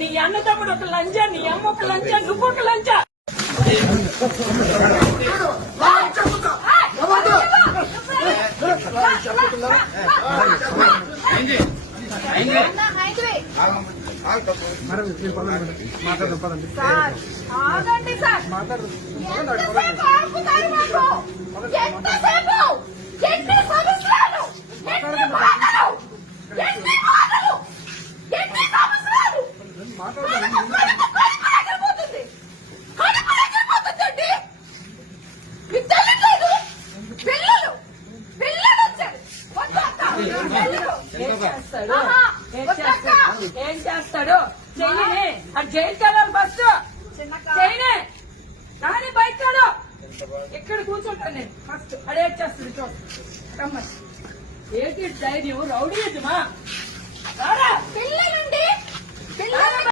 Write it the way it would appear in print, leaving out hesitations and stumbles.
నీ అన్నదమ్ముడు ఒక లంచా, నీ అమ్మ ఒక లంచా, నువ్వు ఒక లంచా. ఆగండి సార్, ఎంతసేపు ఆపుతారు మాకు? ఎంతసేపు? ఎన్ని సంవత్సరాలు? ఎన్ని మాటలు? ఎన్ని మాటలు? ఎన్ని సంవత్సరాలు? కడుపులెగిరిపోతుంది. కడుపులెగిరిపోతుందండి. మీకు తెలియట్లేదు? పిల్లలు పిల్లలు వచ్చారు. వద్దు అక్క, పిల్లలు. ఏం చేస్తాడు? ఏం చేస్తాడు? చెయ్యని అది జైలుకి వెళ్ళాలి ఫస్ట్. చెయ్యనే కానీ బయటలో ఇక్కడ కూర్చుంటాను నేను ఫస్ట్. అదే చేస్తుంది చూడు రమ్మని. ఏంటి ధైర్యం? రౌడీ యజమా పిల్లలుండి పిల్లలు